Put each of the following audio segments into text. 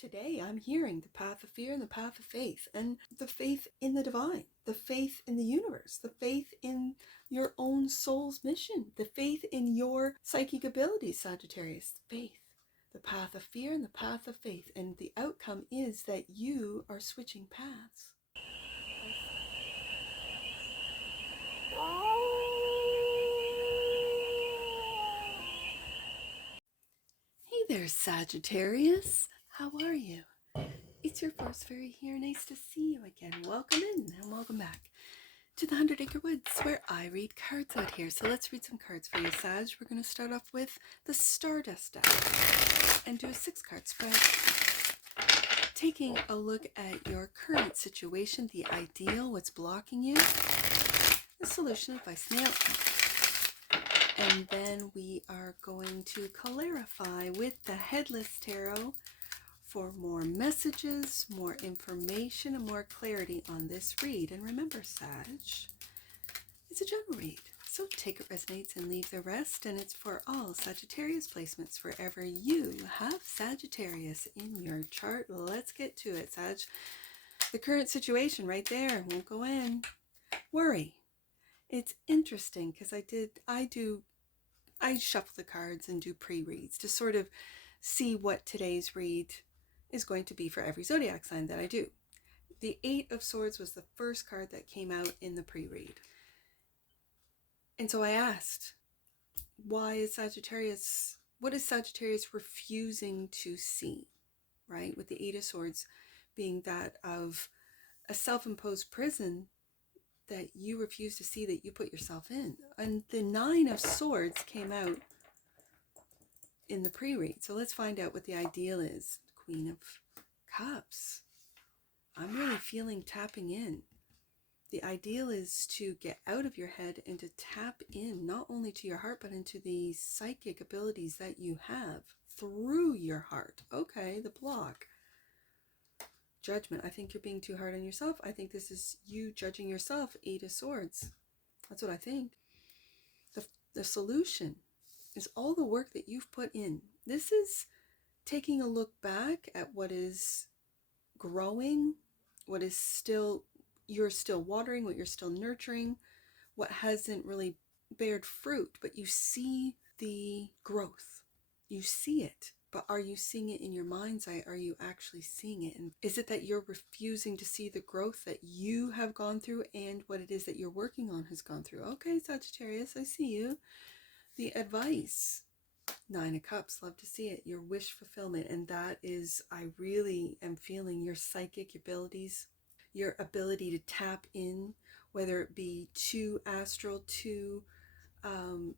Today I'm hearing the path of fear and the path of faith, and the faith in the divine, the faith in the universe, the faith in your own soul's mission, the faith in your psychic abilities, Sagittarius, faith. The path of fear and the path of faith, and the outcome is that you are switching paths. Hey there, Sagittarius. How are you? It's your first fairy here. Nice to see you again. Welcome in and welcome back to the 100 Acre Woods, where I read cards out here. So let's read some cards for you, Sag. We're going to start off with the Stardust deck and do a 6-card spread, taking a look at your current situation, the ideal, what's blocking you, the solution, advice, and the outcome. And then we are going to clarify with the Headless Tarot for more messages, more information, and more clarity on this read. And remember, Sag, it's a general read, so take it resonates and leave the rest. And it's for all Sagittarius placements wherever you have Sagittarius in your chart. Let's get to it, Sag. The current situation right there, won't go in. Worry. It's interesting because I shuffle the cards and do pre-reads to sort of see what today's read is going to be for every zodiac sign that I do. The 8 of Swords was the first card that came out in the pre-read. And so I asked, what is Sagittarius refusing to see, right? With the 8 of Swords being that of a self-imposed prison that you refuse to see, that you put yourself in. And the 9 of Swords came out in the pre-read. So let's find out what the ideal is. Queen of Cups. I'm really feeling tapping in. The ideal is to get out of your head and to tap in not only to your heart, but into the psychic abilities that you have through your heart. Okay, the block. Judgment. I think you're being too hard on yourself. I think this is you judging yourself. 8 of Swords. That's what I think. The solution is all the work that you've put in. This is taking a look back at what is growing, what is still, you're still watering, what you're still nurturing, what hasn't really bared fruit, but you see the growth. You see it. But are you seeing it in your mind's eye? Are you actually seeing it? And is it that you're refusing to see the growth that you have gone through and what it is that you're working on has gone through? Okay, Sagittarius, I see you. The advice. 9 of Cups, love to see it. Your wish fulfillment. And that is, I really am feeling your psychic abilities, your ability to tap in, whether it be to astral, to, I'm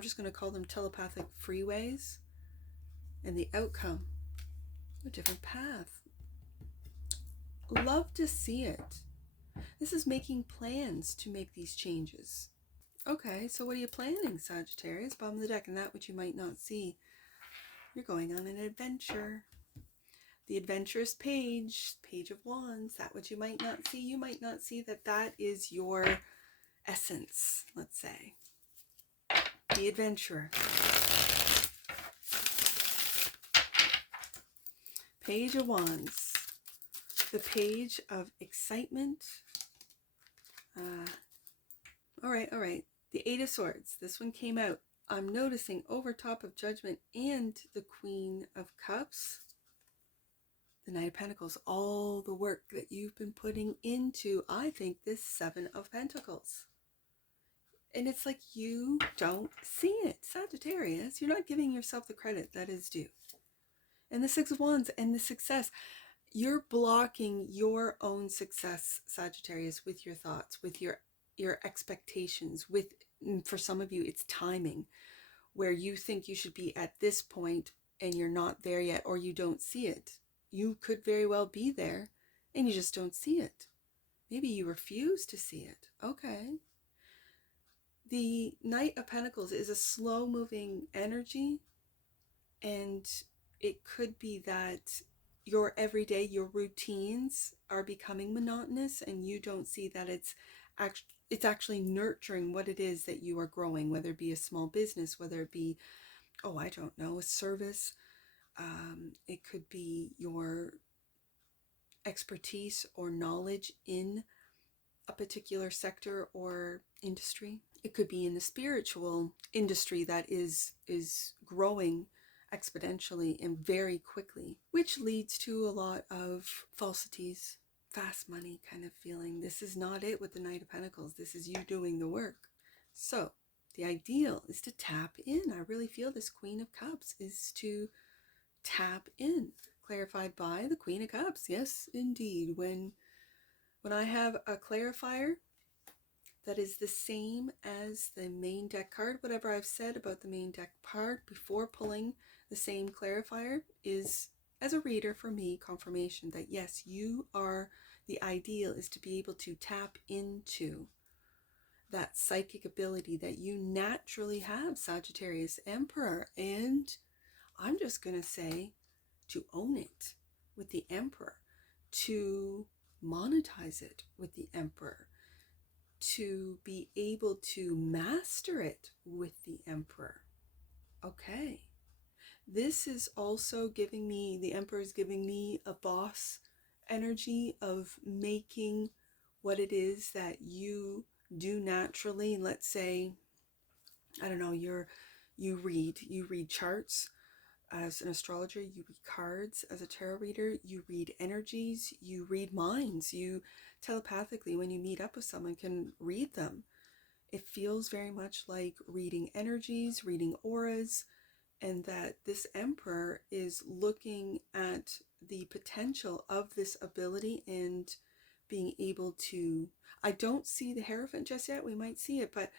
just going to call them telepathic freeways. And the outcome, a different path. Love to see it. This is making plans to make these changes. Okay, so what are you planning, Sagittarius? Bottom of the deck, and that which you might not see. You're going on an adventure. The adventurous page, Page of Wands, that which you might not see. You might not see that is your essence, let's say. The adventurer. Page of Wands, the page of excitement. All right. The 8 of Swords, this one came out. I'm noticing over top of Judgment and the Queen of Cups, the Knight of Pentacles, all the work that you've been putting into, I think, this 7 of Pentacles. And it's like you don't see it, Sagittarius. You're not giving yourself the credit that is due. And the 6 of Wands and the success. You're blocking your own success, Sagittarius, with your thoughts, with your expectations, with, for some of you, it's timing, where you think you should be at this point and you're not there yet, or you don't see it. You could very well be there and you just don't see it. Maybe you refuse to see it. Okay. The Knight of Pentacles is a slow-moving energy, and it could be that your everyday, your routines are becoming monotonous and you don't see that it's actually nurturing what it is that you are growing, whether it be a small business, whether it be, oh, I don't know, a service, It could be your expertise or knowledge in a particular sector or industry. It could be in the spiritual industry that is growing exponentially and very quickly, which leads to a lot of falsities, fast money kind of feeling. This is not it with the Knight of Pentacles. This is you doing the work. So the ideal is to tap in. I really feel this Queen of Cups is to tap in, clarified by the Queen of Cups. Yes, indeed. When I have a clarifier that is the same as the main deck card, whatever I've said about the main deck card before pulling the same clarifier is, as a reader, for me, confirmation that yes, you are, the ideal is to be able to tap into that psychic ability that you naturally have, Sagittarius Emperor. And I'm just going to say to own it with the Emperor, to monetize it with the Emperor, to be able to master it with the Emperor. Okay. This is also giving me, the Emperor is giving me a boss energy of making what it is that you do naturally. Let's say, I don't know, you read charts as an astrologer, you read cards as a tarot reader, you read energies, you read minds, you telepathically, when you meet up with someone, can read them. It feels very much like reading energies, reading auras, and that this Emperor is looking at the potential of this ability and being able to, I don't see the Hierophant just yet, we might see it, but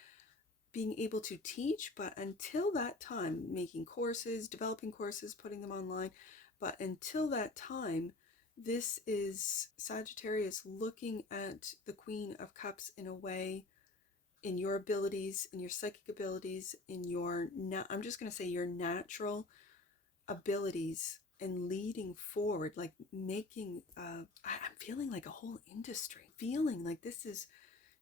being able to teach. But until that time, making courses, developing courses, putting them online, but until that time, this is Sagittarius looking at the Queen of Cups in a way, in your abilities, in your psychic abilities, in your, I'm just going to say your natural abilities, and leading forward, like making, I'm feeling like a whole industry, feeling like this is,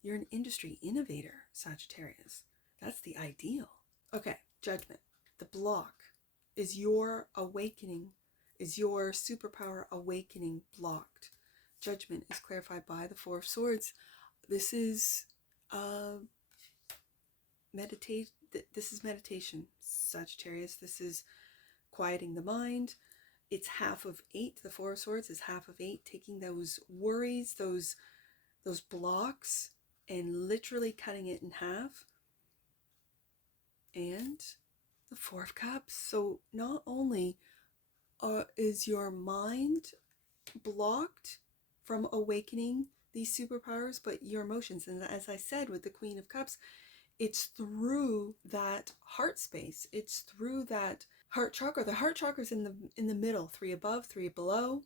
you're an industry innovator, Sagittarius. That's the ideal. Okay, Judgment. The block is your awakening, is your superpower awakening blocked. Judgment is clarified by the Four of Swords. This is this is meditation, Sagittarius. This is quieting the mind. It's half of 8. The Four of Swords is half of 8, taking those worries, those blocks, and literally cutting it in half. And the Four of Cups. So not only is your mind blocked from awakening these superpowers, but your emotions. And as I said with the Queen of Cups, it's through that heart space. It's through that heart chakra. The heart chakra is in the middle, 3 above, 3 below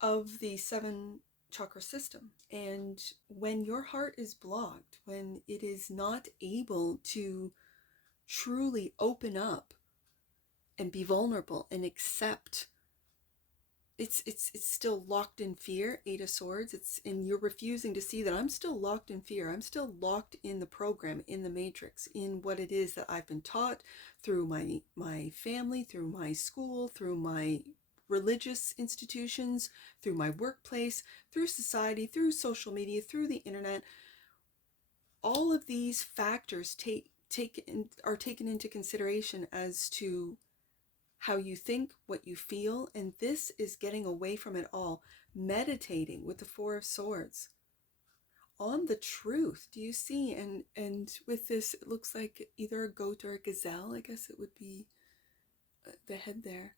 of the 7 chakra system. And when your heart is blocked, when it is not able to truly open up and be vulnerable and accept, it's still locked in fear, 8 of Swords. And you're refusing to see that I'm still locked in fear. I'm still locked in the program, in the matrix, in what it is that I've been taught through my family, through my school, through my religious institutions, through my workplace, through society, through social media, through the internet. All of these factors are taken into consideration as to how you think, what you feel, and this is getting away from it all. Meditating with the Four of Swords on the truth. Do you see? And with this, it looks like either a goat or a gazelle. I guess it would be the head there.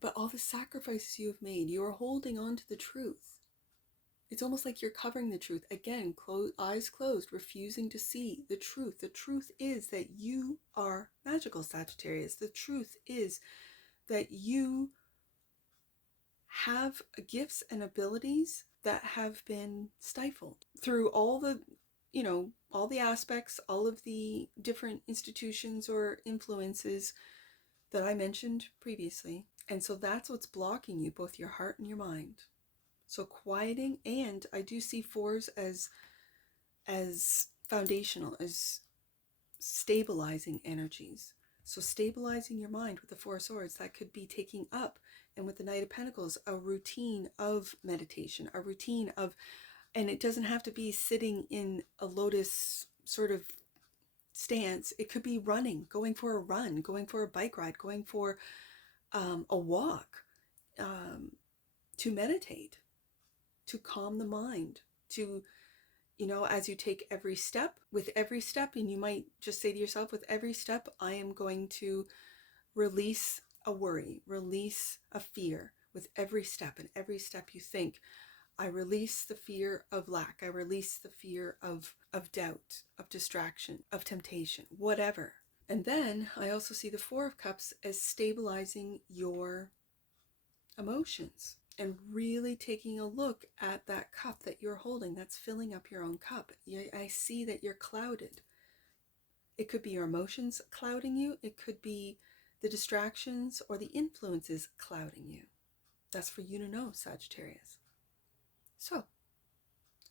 But all the sacrifices you have made, you are holding on to the truth. It's almost like you're covering the truth. Again, eyes closed, refusing to see the truth. The truth is that you are magical, Sagittarius. The truth is that you have gifts and abilities that have been stifled through all the, all the aspects, all of the different institutions or influences that I mentioned previously. And so that's what's blocking you, both your heart and your mind. So quieting, and I do see 4s as foundational, as stabilizing energies. So stabilizing your mind with the Four of Swords, that could be taking up, and with the Knight of Pentacles, a routine of meditation, a routine of, and it doesn't have to be sitting in a lotus sort of stance. It could be running, going for a run, going for a bike ride, going for a walk, to meditate, to calm the mind, to, as you take every step, with every step, and you might just say to yourself, with every step, I am going to release a worry, release a fear with every step. And every step you think, I release the fear of lack. I release the fear of doubt, of distraction, of temptation, whatever. And then I also see the Four of Cups as stabilizing your emotions and really taking a look at that cup that you're holding that's filling up your own cup. I see that you're clouded. It could be your emotions clouding you. It could be the distractions or the influences clouding you. That's for you to know, Sagittarius. So,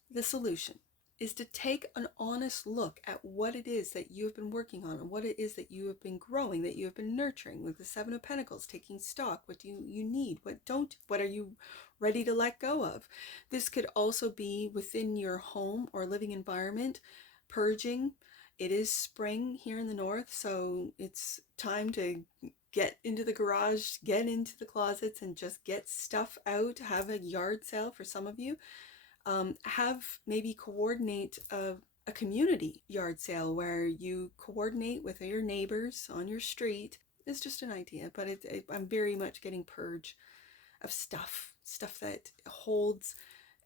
the solution is to take an honest look at what it is that you have been working on and what it is that you have been growing, that you have been nurturing, with the Seven of Pentacles, taking stock. What do you need? What are you ready to let go of? This could also be within your home or living environment, purging. It is spring here in the north, so it's time to get into the garage, get into the closets, and just get stuff out. Have a yard sale for some of you. Coordinate a community yard sale where you coordinate with your neighbors on your street. It's just an idea, but I'm very much getting purge of stuff that holds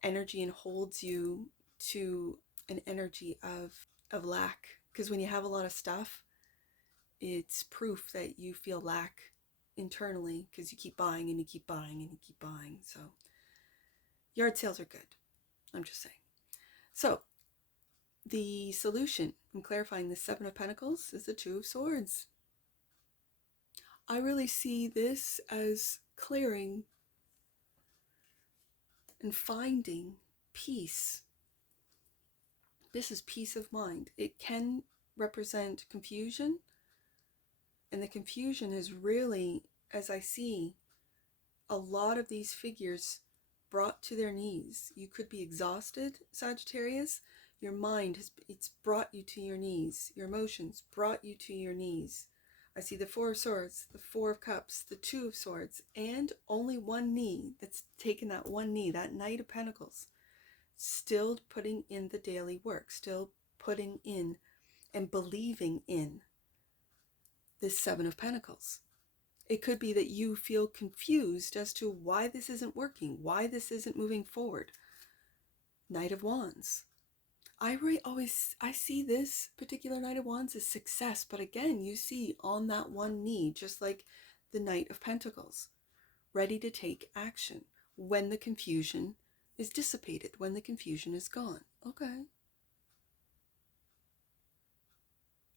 energy and holds you to an energy of lack. Because when you have a lot of stuff, it's proof that you feel lack internally, because you keep buying and you keep buying and you keep buying. So yard sales are good. I'm just saying. So the solution, I'm clarifying, the Seven of Pentacles is the Two of Swords. I really see this as clearing and finding peace. This is peace of mind. It can represent confusion, and the confusion is really, as I see, a lot of these figures brought to their knees. You could be exhausted, Sagittarius. Your mind it's brought you to your knees. Your emotions brought you to your knees. I see the Four of Swords, the Four of Cups, the Two of Swords, and only one knee that's taken, that one knee, that Knight of Pentacles. Still putting in the daily work, still putting in and believing in this Seven of Pentacles. It could be that you feel confused as to why this isn't working, why this isn't moving forward. Knight of Wands. I see this particular Knight of Wands as success, but again, you see on that one knee, just like the Knight of Pentacles, ready to take action when the confusion is dissipated, when the confusion is gone. Okay.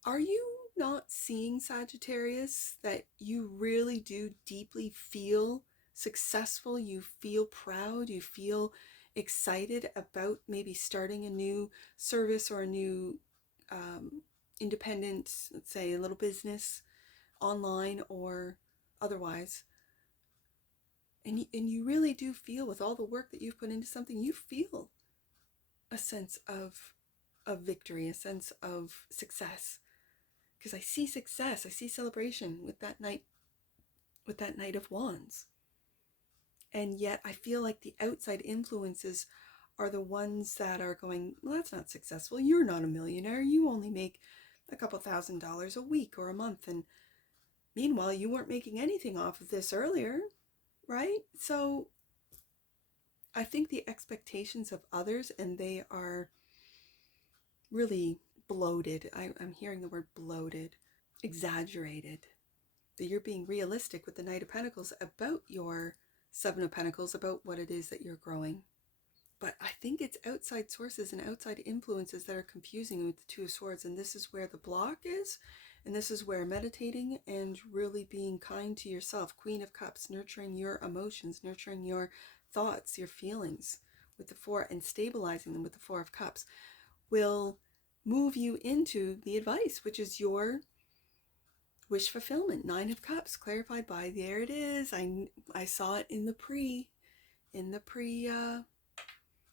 Are you not seeing, Sagittarius, that you really do deeply feel successful? You feel proud, you feel excited about maybe starting a new service or a new independent, let's say a little business, online or otherwise. And you really do feel, with all the work that you've put into something, you feel a sense of victory, a sense of success. Because I see success, I see celebration with that Knight of Wands. And yet I feel like the outside influences are the ones that are going, well, that's not successful. You're not a millionaire. You only make a couple $1,000s a week or a month. And meanwhile, you weren't making anything off of this earlier, right? So I think the expectations of others, and they are really bloated. I'm hearing the word bloated, exaggerated. That you're being realistic with the Knight of Pentacles about your Seven of Pentacles, about what it is that you're growing. But I think it's outside sources and outside influences that are confusing with the Two of Swords. And this is where the block is. And this is where meditating and really being kind to yourself, Queen of Cups, nurturing your emotions, nurturing your thoughts, your feelings with the Four, and stabilizing them with the Four of Cups, will move you into the advice, which is your Wish fulfillment, 9 of Cups, clarified by, there it is. I saw it in the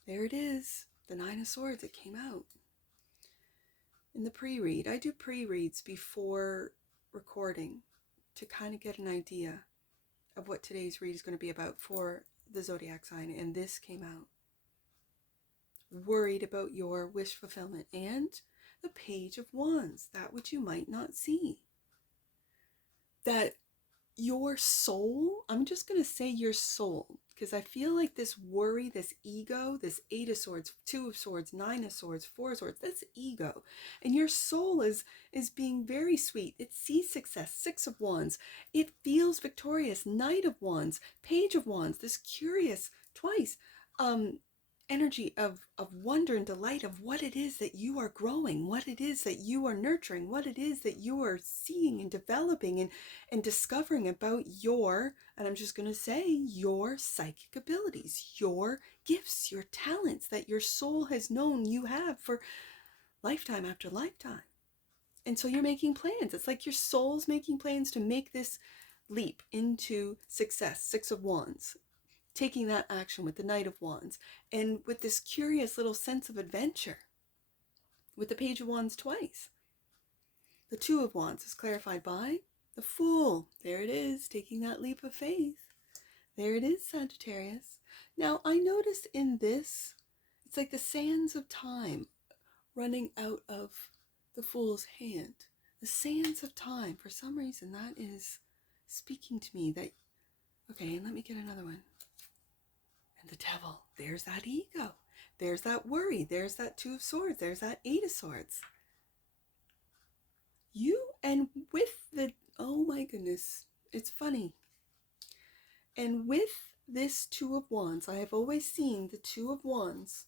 there it is. The 9 of Swords, it came out. In the pre-read, I do pre-reads before recording to kind of get an idea of what today's read is going to be about for the zodiac sign, and this came out. Worried about your wish fulfillment, and the Page of Wands, that which you might not see. That your soul, I'm just going to say your soul, because I feel like this worry, this ego, this 8 of Swords, 2 of Swords, 9 of Swords, 4 of Swords, that's ego. And your soul is being very sweet. It sees success, 6 of Wands. It feels victorious, Knight of Wands, Page of Wands, this curious, twice, energy of wonder and delight of what it is that you are growing, what it is that you are nurturing, what it is that you are seeing and developing and discovering about your, and I'm just going to say, your psychic abilities, your gifts, your talents that your soul has known you have for lifetime after lifetime. And so you're making plans. It's like your soul's making plans to make this leap into success, 6 of Wands. Taking that action with the Knight of Wands, and with this curious little sense of adventure with the Page of Wands twice. The 2 of Wands is clarified by the Fool. There it is, taking that leap of faith. There it is, Sagittarius. Now, I noticed in this, it's like the sands of time running out of the Fool's hand. The sands of time. For some reason, that is speaking to me that, okay, let me get another one. The Devil, there's that ego, there's that worry, there's that 2 of Swords, there's that 8 of Swords. You, and with the, oh my goodness, it's funny. And with this 2 of Wands, I have always seen the 2 of Wands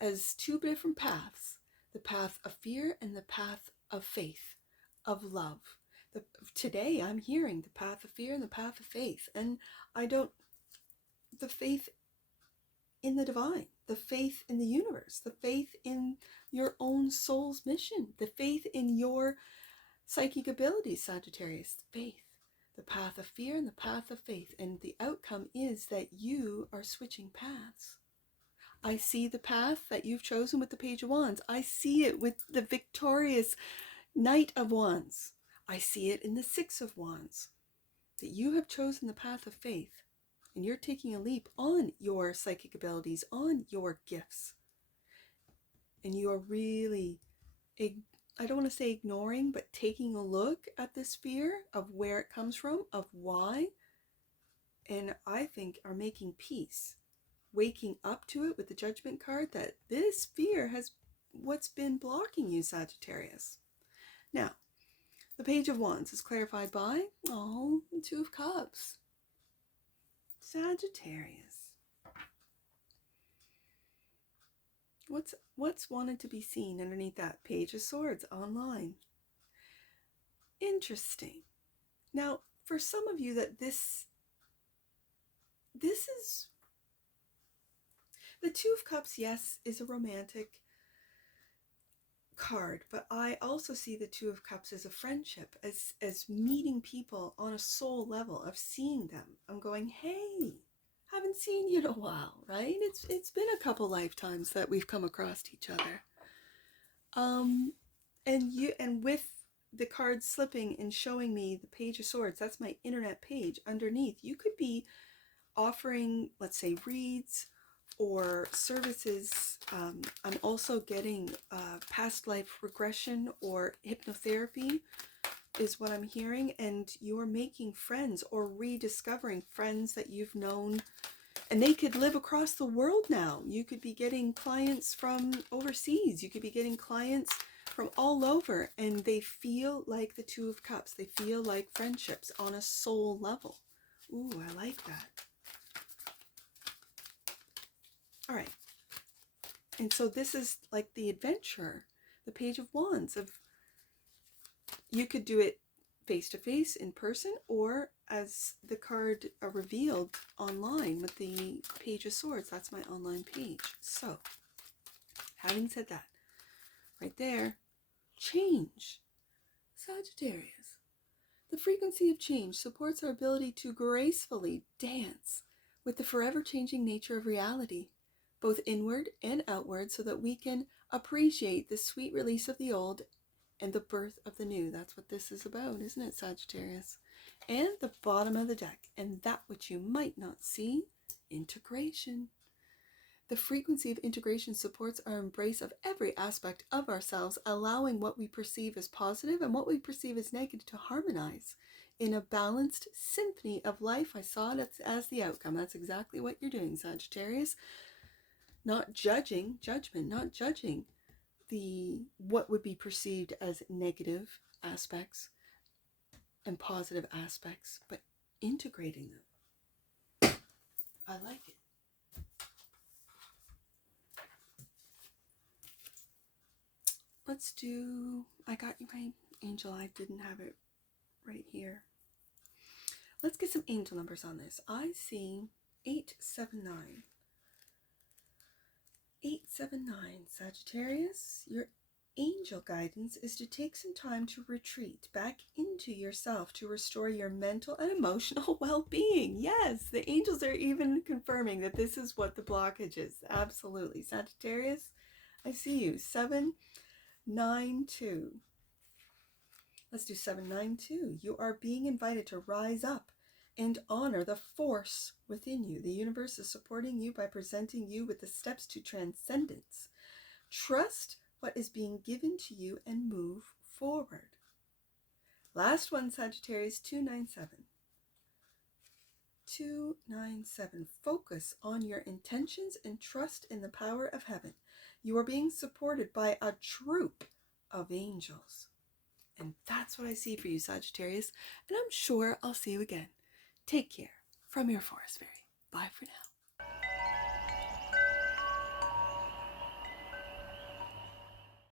as 2 different paths. The path of fear and the path of faith, of love. Today I'm hearing the path of fear and the path of faith. And the faith in the divine, the faith in the universe, the faith in your own soul's mission, the faith in your psychic abilities, Sagittarius, faith, the path of fear and the path of faith. And the outcome is that you are switching paths. I see the path that you've chosen with the Page of Wands. I see it with the victorious Knight of Wands. I see it in the 6 of Wands, that you have chosen the path of faith. And you're taking a leap on your psychic abilities, on your gifts. And you are really, I don't want to say ignoring, but taking a look at this fear of where it comes from, of why. And I think are making peace, waking up to it with the Judgment card, that this fear has what's been blocking you, Sagittarius. Now, the Page of Wands is clarified by, the 2 of Cups. Sagittarius. What's wanted to be seen underneath that Page of Swords online? Interesting. Now, for some of you, that this is the 2 of Cups, yes, is a romantic card, but I also see the 2 of Cups as a friendship, as meeting people on a soul level, of seeing them. I'm going, hey, haven't seen you in a while, right? It's been a couple lifetimes that we've come across each other. And with the card slipping and showing me the Page of Swords, that's my internet page. Underneath, you could be offering, let's say, reads or services. I'm also getting past life regression or hypnotherapy is what I'm hearing, and you're making friends or rediscovering friends that you've known, and they could live across the world now. You could be getting clients from overseas, you could be getting clients from all over, and they feel like the 2 of Cups. They feel like friendships on a soul level. Ooh, I like that. All right. And so this is like the adventure, the Page of Wands. Of you could do it face-to-face, in person, or as the card revealed online with the Page of Swords. That's my online page. So, having said that, right there, change. Sagittarius. The frequency of change supports our ability to gracefully dance with the forever changing nature of reality, both inward and outward, so that we can appreciate the sweet release of the old and the birth of the new. That's what this is about, isn't it, Sagittarius? And the bottom of the deck, and that which you might not see, integration. The frequency of integration supports our embrace of every aspect of ourselves, allowing what we perceive as positive and what we perceive as negative to harmonize in a balanced symphony of life. I saw it as the outcome. That's exactly what you're doing, Sagittarius. Not judging, not judging what would be perceived as negative aspects and positive aspects, but integrating them. I like it. Let's do, I got you my angel, I didn't have it right here. Let's get some angel numbers on this. I see 879. 879, Sagittarius. Your angel guidance is to take some time to retreat back into yourself to restore your mental and emotional well-being. Yes, the angels are even confirming that this is what the blockage is. Absolutely. Sagittarius, I see you. 792. Let's do 792. You are being invited to rise up and honor the force within you. The universe is supporting you by presenting you with the steps to transcendence. Trust what is being given to you and move forward. Last one, Sagittarius, 297. 297. Focus on your intentions and trust in the power of heaven. You are being supported by a troop of angels. And that's what I see for you, Sagittarius. And I'm sure I'll see you again. Take care from your forest fairy. Bye for now.